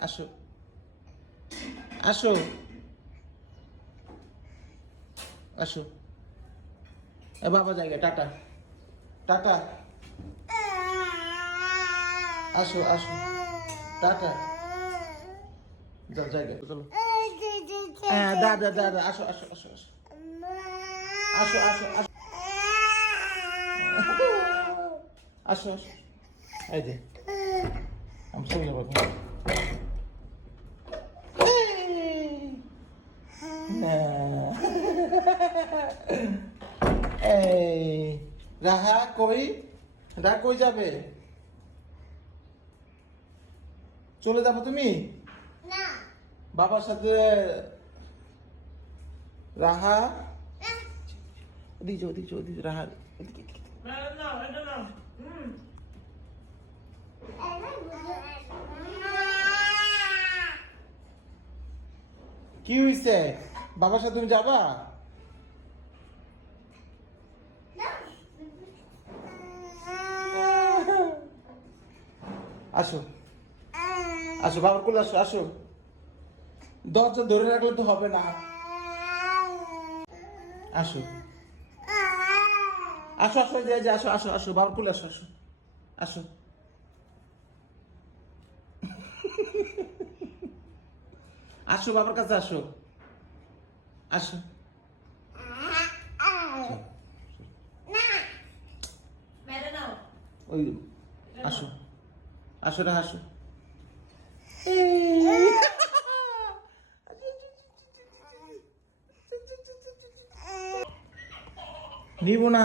আসো আসো আসো এ বাবা জায়গা, টাটা। টাটা। আসো আসো। টাটা। আসো আসো। আসো আসো আসো। আসো আসো। এই যে আমি চলে যাব। এই রাহা কই রাহা কই যাবে চলে যাব তুমি না বাবার সাথে রাহা ওদিকে যাও, ওদিকে রাহা কি হয়েছে বাবার সাথে তুমি যাবা? আসো। আসো, বাবার কোলে আসো আসো। দরজা ধরে রাখলে তো হবে না। আসো। আসো আসো যে যে, আসো আসো আসো, বাবার কোলে আসো আসো। আসো। আসো বাবার কাছে আসো। আসো। ওই আসো। আসো না আসো। নিব না।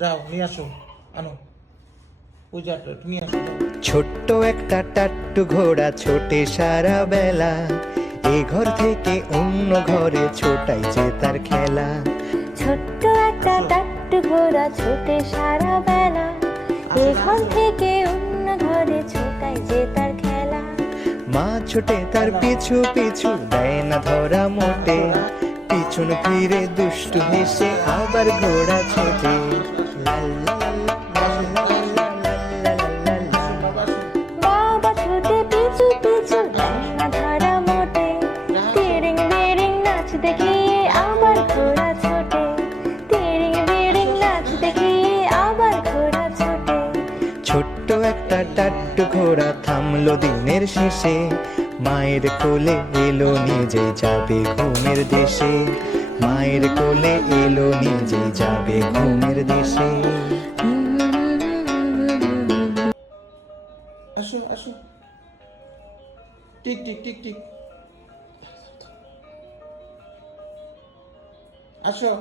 যাও নিয়ে আসো আনো। পূজাটা নিয়ে আসো। ছোট্ট একটা টাট্টু ঘোড়া ছোটে সারা বেলা। এ ঘর থেকে অন্য ঘরে ছোটাই যে তার খেলা। ছোট্ট একটা টাট্টু ঘোড়া ছোটে সারা বেলা। এখান থেকে অন্য ঘরে ছোটাই যে তার খেলা। মা ছোটে তার পিছু পিছু দেয় না ধরা মোটে। পিছন ফিরে দুষ্টু হেসে আবার ঘোড়া ছোটে। লা থামলো দিনের শেষে। মায়ের কোলে এলো নিজে যাবে ঘুমের দেশে। মায়ের কোলে এলো নিজে যাবে ঘুমের দেশে। আসো আসো টিক টিক টিক টিক। আসো।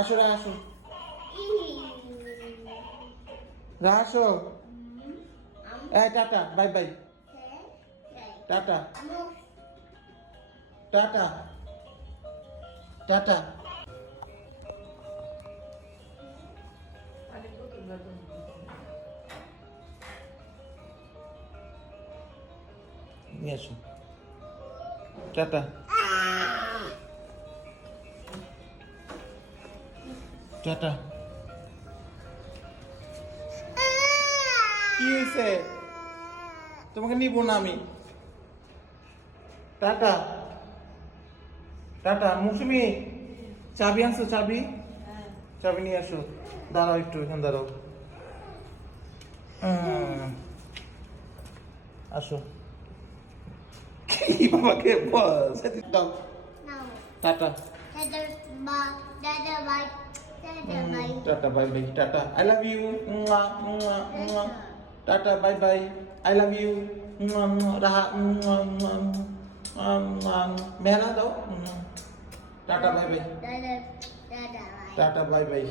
আসো রা আসো। রা আসো এই tata bye bye. Tata. Tata. Tata. নিয়ে আসো। টাটা। টাটা। কি হয়েছে? তোমাকে নিব না আমি। টাটা। টাটা। মৌসুমি চাবি আনছো? চাবি? চাবি নিয়ে আসো। দাঁড়াও একটু এখানে দাঁড়াও। আসো। কি বাবাকে দাও। Tata. Tata bye bye. Tata I love you tata bye bye I love you Raha Mehra দাও টাটা বাই বাই দাদা দাদা বাই টাটা বাই বাই